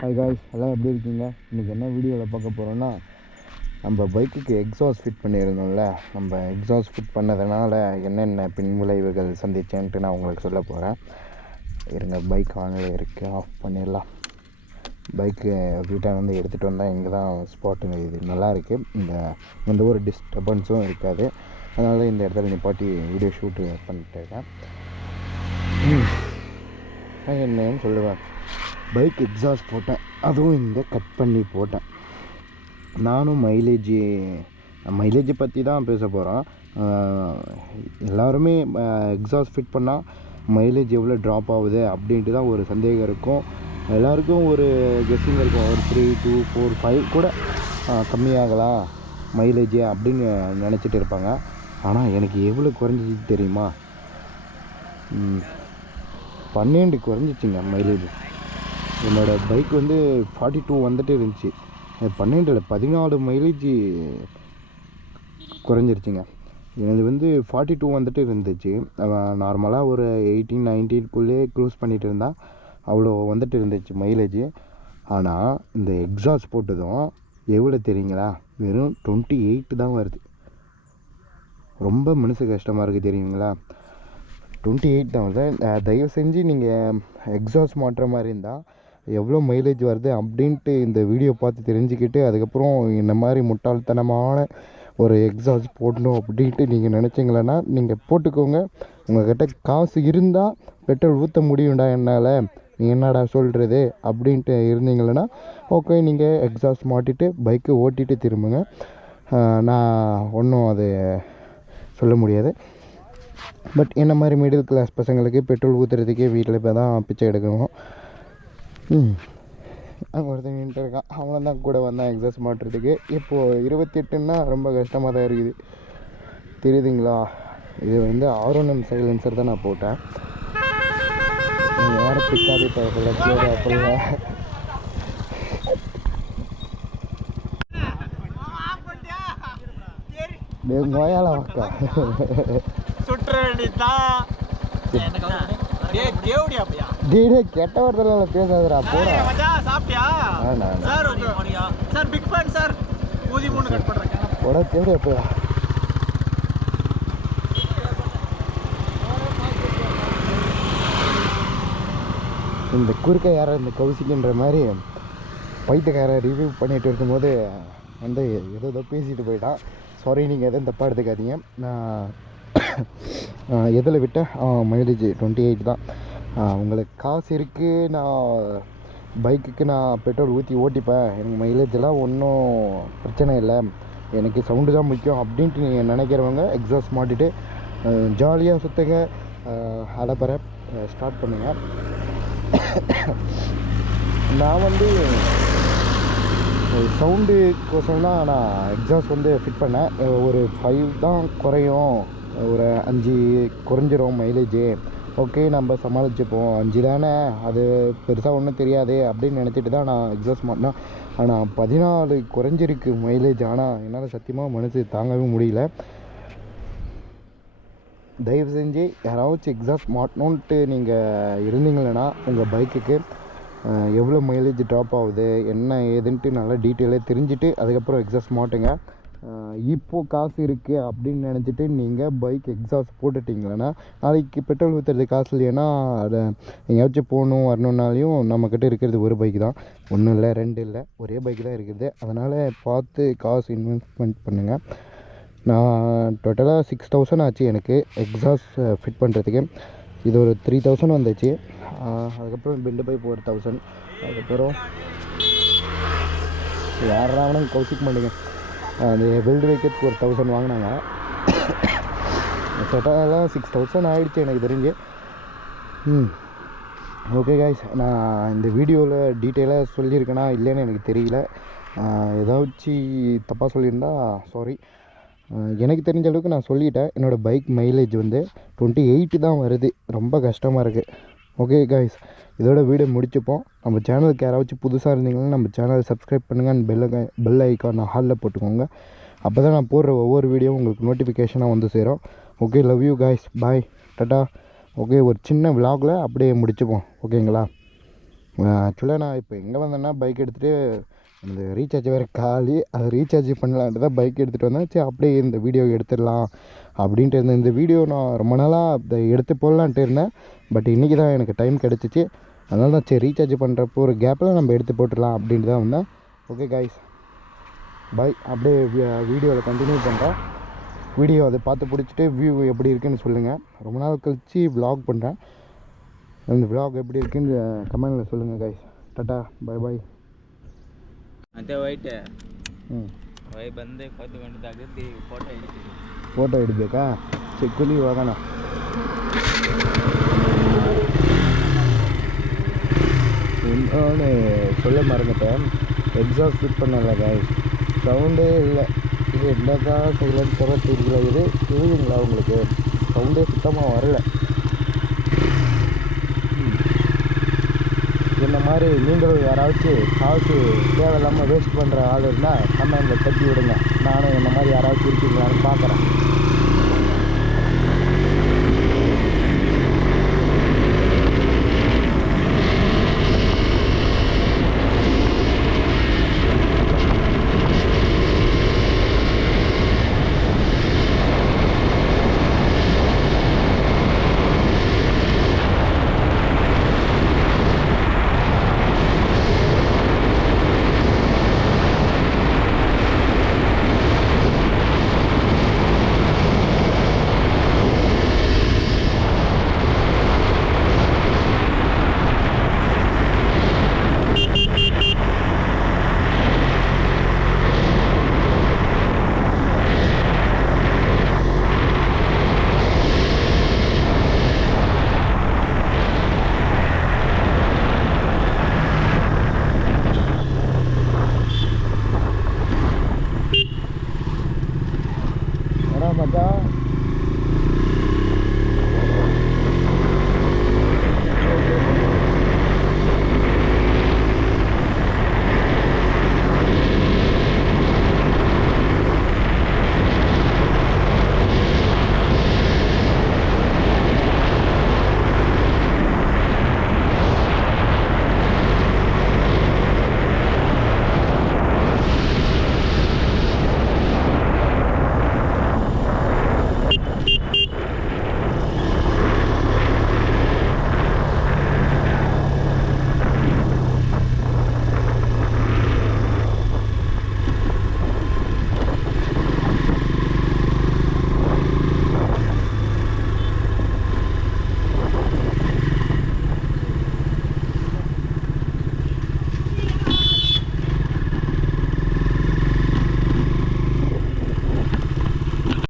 Hi guys, எல்லாம் எப்படி இருக்கீங்க? இன்றைக்கி என்ன வீடியோவில் பார்க்க போகிறோன்னா, நம்ம பைக்குக்கு எக்ஸாஸ்ட் ஃபிட் பண்ணியிருந்தோம்ல, நம்ம எக்ஸாஸ்ட் ஃபிட் பண்ணதுனால என்னென்ன பின்விளைவுகள் சந்திச்சேன்ட்டு நான் உங்களுக்கு சொல்ல போகிறேன். இருங்க, பைக் ஆனில் இருக்குது, ஆஃப் பண்ணிடலாம். பைக்கு வீட்டை வந்து எடுத்துகிட்டு வந்தால் இங்கே தான் ஸ்பாட்டுங்க. இது நல்லா இருக்குது, எந்த ஒரு டிஸ்டர்பன்ஸும் இருக்காது. அதனால் இந்த இடத்துல நிப்பாட்டி வீடியோ ஷூட்டு பண்ணிட்டு இருக்கேன். என்னன்னு சொல்லுவேன், பைக் எக்ஸாஸ்ட் போட்டேன், அதுவும் இங்கே கட் பண்ணி போட்டேன். நானும் மைலேஜை பற்றி தான் பேச போகிறோம். எல்லாருமே எக்ஸாஸ்ட் ஃபிட் பண்ணால் மைலேஜ் எவ்வளோ ட்ராப் ஆகுது அப்படின்ட்டு தான் ஒரு சந்தேகம் இருக்கும். எல்லாருக்கும் ஒரு கெஸ்ஸிங் இருக்கும், ஒரு 3, 2, 4, 5 கூட கம்மியாகலாம் மைலேஜ் அப்படின்னு நினச்சிட்டு இருப்பாங்க. ஆனால் எனக்கு எவ்வளோ குறைஞ்சிச்சு தெரியுமா? 12 குறைஞ்சிச்சிங்க மைலேஜ். என்னோடய பைக் வந்து 42 வந்துட்டு இருந்துச்சு, 12 இல்லை 14 மைலேஜ் குறைஞ்சிருச்சுங்க. எனது வந்து 42 வந்துட்டு இருந்துச்சு. நார்மலாக ஒரு 18, 19க்குள்ளே க்ரூஸ் பண்ணிகிட்டு இருந்தால் அவ்வளோ வந்துட்டு இருந்துச்சு மைலேஜ். ஆனால் இந்த எக்ஸாஸ்ட் போட்டதும் எவ்வளோ தெரியுங்களா? வெறும் 28 தான் வருது. ரொம்ப மனசு கஷ்டமாக இருக்குது தெரியுங்களா? 28 தான் வருது. தயவு செஞ்சு நீங்கள் எக்ஸாஸ்ட் மாட்டுற மாதிரி இருந்தால் எவ்வளோ மைலேஜ் வருது அப்படின்ட்டு இந்த வீடியோ பார்த்து தெரிஞ்சுக்கிட்டு அதுக்கப்புறம் இந்த மாதிரி முட்டாள்தனமான ஒரு எக்ஸாஸ்ட் போடணும் அப்படின்ட்டு நீங்கள் நினச்சிங்களேன்னா நீங்கள் போட்டுக்கோங்க. உங்கள்கிட்ட காசு இருந்தால் பெட்ரோல் ஊற்ற முடியும்டா என்னால், நீ என்னடா சொல்கிறது அப்படின்ட்டு இருந்தீங்களேன்னா ஓகே, நீங்கள் எக்ஸாஸ்ட் மாட்டிட்டு பைக்கை ஓட்டிகிட்டு திரும்புங்க. நான் ஒன்றும் அது சொல்ல முடியாது. பட் என்ன மாதிரி மிடில் கிளாஸ் பசங்களுக்கு பெட்ரோல் ஊற்றுறதுக்கே வீட்டில் இப்போ தான் பிச்சை எடுக்கணும். அங்கே ஒருத்தன் நின்றுட்டு இருக்கான், அவனை தான் கூட வந்தான் எக்ஸாஸ்ட் மாட்டுறதுக்கு. இப்போது 28ன்னா ரொம்ப கஷ்டமாக தான் இருக்குது, தெரியுதுங்களா? இது வந்து R1M சைலன்சர் தான் நான் போட்டேன். யாரும் பிக்காதே தேவையில்ல, கேடு அப்படிலாம் நோயால வாக்கா கெட்ட வார்த்தை பேசாதடா, போடா. போடா தேடி எப்போயா. இந்த குறுக்க யாரும் இந்த கௌசிக்குன்ற மாதிரி பைத்தியக்கார ரிவ்யூ பண்ணிகிட்டு இருக்கும்போது வந்து ஏதோ பேசிட்டு போயிட்டான். சாரி, நீங்கள் எதுவும் தப்பாக எடுத்துக்காதீங்க. நான் எதில் விட்டேன்? மைலேஜ் 28 தான். உங்களுக்கு காசு இருக்குது, நான் பைக்குக்கு நான் பெட்ரோல் ஊற்றி ஓட்டிப்பேன், எனக்கு மைலேஜெல்லாம் ஒன்றும் பிரச்சனை இல்லை, எனக்கு சவுண்டு தான் முக்கியம் அப்படின்ட்டு நீங்கள் நினைக்கிறவங்க எக்ஸாஸ்ட் மாட்டிட்டு ஜாலியாக சுற்றுங்க, அலப்பறை ஸ்டார்ட் பண்ணுங்கள். நான் வந்து சவுண்டு கோசம் தான் நான் எக்ஸாஸ்ட் வந்து ஃபிட் பண்ணேன். ஒரு 5 தான் குறையும், ஒரு 5 குறைஞ்சிரும் மைலேஜ், ஓகே நம்ம சமாளிச்சுப்போம், 5 தானே, அது பெருசாக ஒன்றும் தெரியாது அப்படின்னு நினச்சிட்டு தான் நான் எக்ஸாஸ்ட் மாட்டினேன். ஆனால் 14 குறைஞ்சிருக்கு மைலேஜ். ஆனால் என்னால் சத்தியமாக மனசு தாங்கவே முடியல. தயவு செஞ்சு யாராச்சும் எக்ஸாஸ்ட் மாட்டணுன்ட்டு நீங்கள் இருந்தீங்களேன்னா உங்கள் பைக்குக்கு எவ்வளோ மைலேஜ் ட்ராப் ஆகுது என்ன ஏதுன்ட்டு நல்லா டீட்டெயிலாக தெரிஞ்சுட்டு அதுக்கப்புறம் எக்ஸாஸ்ட் மாட்டுங்க. இப்போது காசு இருக்குது அப்படின்னு நினச்சிட்டு நீங்கள் பைக் எக்ஸாஸ்ட் போட்டுட்டிங்களேன்னா நாளைக்கு பெட்ரோல் ஊற்றுறது காசு இல்லைன்னா அதை எங்கேயாச்சும் போகணும் வரணுன்னாலையும் நம்மக்கிட்ட இருக்கிறது ஒரு பைக் தான், 1 இல்லை 2 இல்லை, ஒரே பைக் தான் இருக்குது. அதனால் பார்த்து காசு இன்வெஸ்ட்மெண்ட் பண்ணுங்கள். நான் டோட்டலாக 6000 ஆச்சு எனக்கு எக்ஸாஸ்ட் ஃபிட் பண்ணுறதுக்கு. இது ஒரு 3000 வந்துச்சு. அதுக்கப்புறம் பெண்டு பைப் ஒரு 1000, அதுக்கப்புறம் யாராவணும் கௌசிக்க மாட்டேங்க, அந்த பெல்ட் வைக்கிறதுக்கு ஒரு 1000 வாங்கினாங்க. டோட்டலாக 6000 ஆகிடுச்சு எனக்கு தெரிஞ்சு. ஓகே காய்ஸ், நான் இந்த வீடியோவில் டீட்டெயிலாக சொல்லியிருக்கேனா இல்லைன்னு எனக்கு தெரியல. ஏதாச்சும் தப்பாக சொல்லியிருந்தா சாரி. எனக்கு தெரிஞ்ச அளவுக்கு நான் சொல்லிட்டேன். என்னோடய பைக் மைலேஜ் வந்து 28 தான் வருது, ரொம்ப கஷ்டமாக இருக்குது. ஓகே காய்ஸ், இதோட வீடியோ முடிச்சுப்போம். நம்ம சேனலுக்கு யாராச்சும் புதுசாக இருந்தீங்கன்னா நம்ம சேனலை சப்ஸ்கிரைப் பண்ணுங்கள், அண்ட் பெல் ஐக்கான் ஹாலில் போட்டுக்கோங்க. அப்போ தான் நான் போடுற ஒவ்வொரு வீடியோவும் உங்களுக்கு நோட்டிஃபிகேஷனாக வந்து சேரும். Okay, love you guys, bye, tata. Okay, ஒரு சின்ன விலாகில் அப்படியே முடிச்சுப்போம், ஓகேங்களா? ஆக்சுவலாக நான் இப்போ எங்கே வந்தேன்னா பைக் எடுத்துகிட்டு இந்த ரீசார்ஜ் வேறு காலி, அதை ரீசார்ஜ் பண்ணலான்ட்டு தான் பைக் எடுத்துகிட்டு வந்தேன். சரி அப்படியே இந்த வீடியோ எடுத்துடலாம் அப்படின்ட்டு இருந்தேன். இந்த வீடியோ நான் ரொம்ப நாளாக அதை எடுத்து போடலான்ட்டு இருந்தேன். பட் இன்றைக்கி தான் எனக்கு டைம் கிடச்சிச்சு. அதனால தான் சரி ரீசார்ஜ் பண்ணுறப்போ ஒரு கேப்பில் நம்ம எடுத்து போட்டுடலாம் அப்படின்ட்டு தான் வந்தேன். Okay guys, bye. அப்படியே வீடியோவில் கண்டினியூ பண்ணுறேன். வீடியோ அதை பார்த்து பிடிச்சிட்டு வியூ எப்படி இருக்குன்னு சொல்லுங்கள். ரொம்ப நாள் கழித்து vlog பண்ணுறேன். அந்த vlog எப்படி இருக்குன்னு கமெண்டில் சொல்லுங்கள் காய்ஸ். Tata, bye bye. ಮತ್ತೆ ವೈಟ್ ವೈ ಬಂದೆ ಕೂತ್ಕೊಂಡು ತೆಗೆದು ಫೋಟೋ ಹಿಡಿತೀವಿ. ಫೋಟೋ ಹಿಡಿಬೇಕಾ? ಚಿಕ್ಕಲಿ ಹೋಗೋಣ. இன்னொன்று சொல்ல மறந்துட்டேன், எக்ஸாஸ்ட் ஃபிட் பண்ணல காய்ஸ், சவுண்டே இல்லை. இது என்னதான் சைலன்ஸாக தெரியல. இது தெரியுங்களா உங்களுக்கு? சவுண்டே சுத்தமாக வரல. இந்த மாதிரி நீங்களும் யாராச்சும் காசு தேவையில்லாமல் வேஸ்ட் பண்ணுற ஆள் இருந்தால் கமெண்டில் தட்டி விடுங்க. நானும் இந்த மாதிரி யாராச்சும் இருக்கீங்களான்னு பார்க்குறேன்.